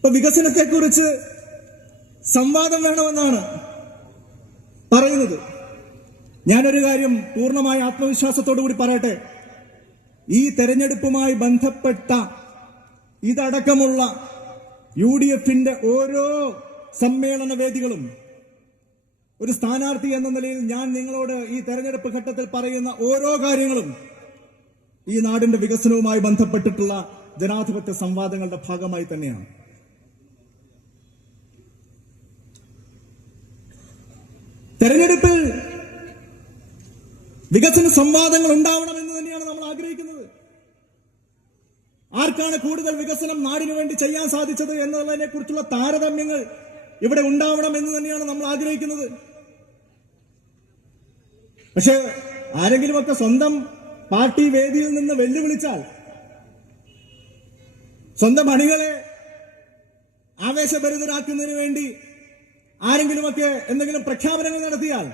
ഇപ്പൊ വികസനത്തെക്കുറിച്ച് സംവാദം വേണമെന്നാണ് പറയുന്നത്. ഞാനൊരു കാര്യം പൂർണ്ണമായ ആത്മവിശ്വാസത്തോടു കൂടി പറയട്ടെ. ഈ തെരഞ്ഞെടുപ്പുമായി ബന്ധപ്പെട്ട ഇതടക്കമുള്ള UDFന്റെ ഓരോ സമ്മേളന വേദികളും ഒരു സ്ഥാനാർത്ഥി എന്ന നിലയിൽ ഞാൻ നിങ്ങളോട് ഈ തെരഞ്ഞെടുപ്പ് ഘട്ടത്തിൽ പറയുന്ന ഓരോ കാര്യങ്ങളും ഈ നാടിന്റെ വികസനവുമായി ബന്ധപ്പെട്ടിട്ടുള്ള ജനാധിപത്യ സംവാദങ്ങളുടെ ഭാഗമായി തന്നെയാണ്. തെരഞ്ഞെടുപ്പിൽ വികസന സംവാദങ്ങൾ ഉണ്ടാവണമെന്ന് തന്നെയാണ് നമ്മൾ ആഗ്രഹിക്കുന്നത്. ആർക്കാണ് കൂടുതൽ വികസനം നാടിനു വേണ്ടി ചെയ്യാൻ സാധിച്ചത് എന്നതിനെ കുറിച്ചുള്ള താരതമ്യങ്ങൾ ഇവിടെ ഉണ്ടാവണം എന്ന് തന്നെയാണ് നമ്മൾ ആഗ്രഹിക്കുന്നത്. പക്ഷെ ആരെങ്കിലുമൊക്കെ സ്വന്തം പാർട്ടി വേദിയിൽ നിന്ന് വെല്ലുവിളിച്ചാൽ, സ്വന്തം അണികളെ ആവേശഭരിതരാക്കുന്നതിന് വേണ്ടി ആരെങ്കിലുമൊക്കെ എന്തെങ്കിലും പ്രഖ്യാപനങ്ങൾ നടത്തിയാൽ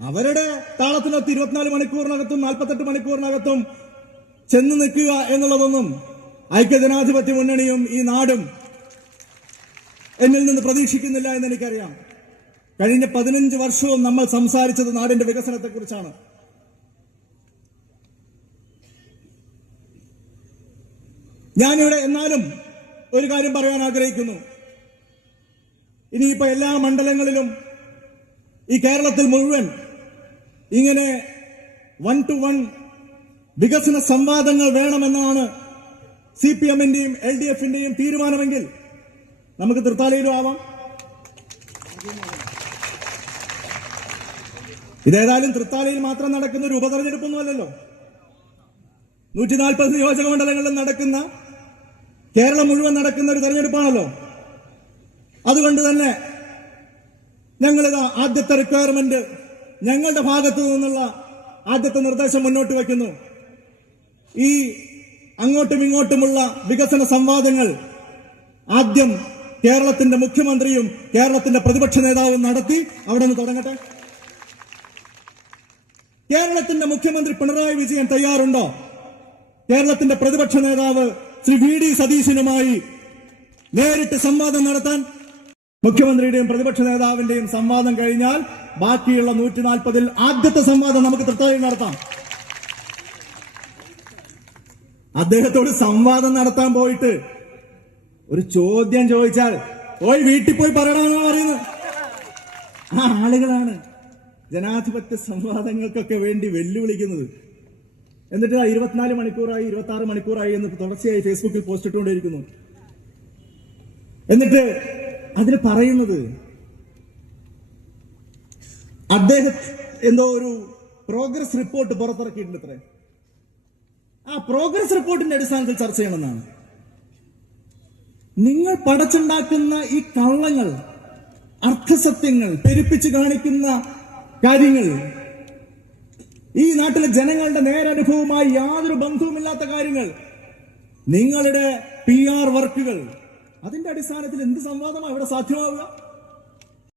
അവരുടെ താളത്തിനൊത്ത് 24 മണിക്കൂറിനകത്തും 48 മണിക്കൂറിനകത്തും ചെന്ന് നിൽക്കുക എന്നുള്ളതൊന്നും ഐക്യജനാധിപത്യ മുന്നണിയും ഈ നാടും എന്നിൽ നിന്ന് പ്രതീക്ഷിക്കുന്നില്ല എന്ന് എനിക്കറിയാം. കഴിഞ്ഞ 15 വർഷവും നമ്മൾ സംസാരിച്ചത് നാടിന്റെ വികസനത്തെക്കുറിച്ചാണ്. ഞാനിവിടെ എന്നാലും ഒരു കാര്യം പറയാൻ ആഗ്രഹിക്കുന്നു. ഇനിയിപ്പോ എല്ലാ മണ്ഡലങ്ങളിലും ഈ കേരളത്തിൽ മുഴുവൻ ഇങ്ങനെ 1-to-1 വികസന സംവാദങ്ങൾ വേണമെന്നാണ് CPMന്റെയും LDFന്റെയും തീരുമാനമെങ്കിൽ നമുക്ക് തൃത്താലയിലും ആവാം. ഇതേതായാലും തൃത്താലയിൽ മാത്രം നടക്കുന്ന ഒരു ഉപതെരഞ്ഞെടുപ്പൊന്നുമല്ലല്ലോ. 140 നിയോജക മണ്ഡലങ്ങളിലും നടക്കുന്ന, കേരളം മുഴുവൻ നടക്കുന്ന ഒരു തെരഞ്ഞെടുപ്പാണല്ലോ. അതുകൊണ്ട് തന്നെ ഞങ്ങളിതാ ആദ്യത്തെ റിക്വയർമെന്റ്, ഞങ്ങളുടെ ഭാഗത്തു നിന്നുള്ള ആദ്യത്തെ നിർദ്ദേശം മുന്നോട്ട് വയ്ക്കുന്നു. ഈ അങ്ങോട്ടും ഇങ്ങോട്ടുമുള്ള വികസന സംവാദങ്ങൾ ആദ്യം കേരളത്തിന്റെ മുഖ്യമന്ത്രിയും കേരളത്തിന്റെ പ്രതിപക്ഷ നേതാവും നടത്തി അവിടെ നിന്ന് തുടങ്ങട്ടെ. കേരളത്തിന്റെ മുഖ്യമന്ത്രി പിണറായി വിജയൻ തയ്യാറുണ്ടോ കേരളത്തിന്റെ പ്രതിപക്ഷ നേതാവ് ശ്രീ VD സതീശനുമായി നേരിട്ട് സംവാദം നടത്താൻ? മുഖ്യമന്ത്രിയുടെയും പ്രതിപക്ഷ നേതാവിന്റെയും സംവാദം കഴിഞ്ഞാൽ ബാക്കിയുള്ള 140-ൽ ആദ്യത്തെ സംവാദം നമുക്ക് തൃത്താലയിൽ നടത്താം. അദ്ദേഹത്തോട് സംവാദം നടത്താൻ പോയിട്ട് ഒരു ചോദ്യം ചോദിച്ചാൽ ഓയ് വീട്ടിൽ പോയി പറയണമെന്നാണ് പറയുന്നത്. ആ ആളുകളാണ് ജനാധിപത്യ സംവാദങ്ങൾക്കൊക്കെ വേണ്ടി വെല്ലുവിളിക്കുന്നത്. എന്നിട്ട് 24 മണിക്കൂറായി 26 മണിക്കൂറായി എന്ന് തുടർച്ചയായി ഫേസ്ബുക്കിൽ പോസ്റ്റ് ഇട്ടുകൊണ്ടിരിക്കുന്നു. എന്നിട്ട് അതിന് പറയുന്നത് അദ്ദേഹം എന്തോ ഒരു പ്രോഗ്രസ് റിപ്പോർട്ട് പുറത്തിറക്കിയിട്ടുണ്ട്. ഇത്ര ആ പ്രോഗ്രസ് റിപ്പോർട്ടിന്റെ അടിസ്ഥാനത്തിൽ ചർച്ച ചെയ്യണമെന്നാണ്. നിങ്ങൾ പടച്ചുണ്ടാക്കുന്ന ഈ കള്ളങ്ങൾ, അർത്ഥസത്യങ്ങൾ, പെരുപ്പിച്ച് കാണിക്കുന്ന കാര്യങ്ങൾ, ഈ നാട്ടിലെ ജനങ്ങളുടെ നേരനുഭവവുമായി യാതൊരു ബന്ധവുമില്ലാത്ത കാര്യങ്ങൾ, നിങ്ങളുടെ PR വർക്കുകൾ, അതിന്റെ അടിസ്ഥാനത്തിൽ എന്ത് സംവാദമാണ് ഇവിടെ സാധ്യമാവുക?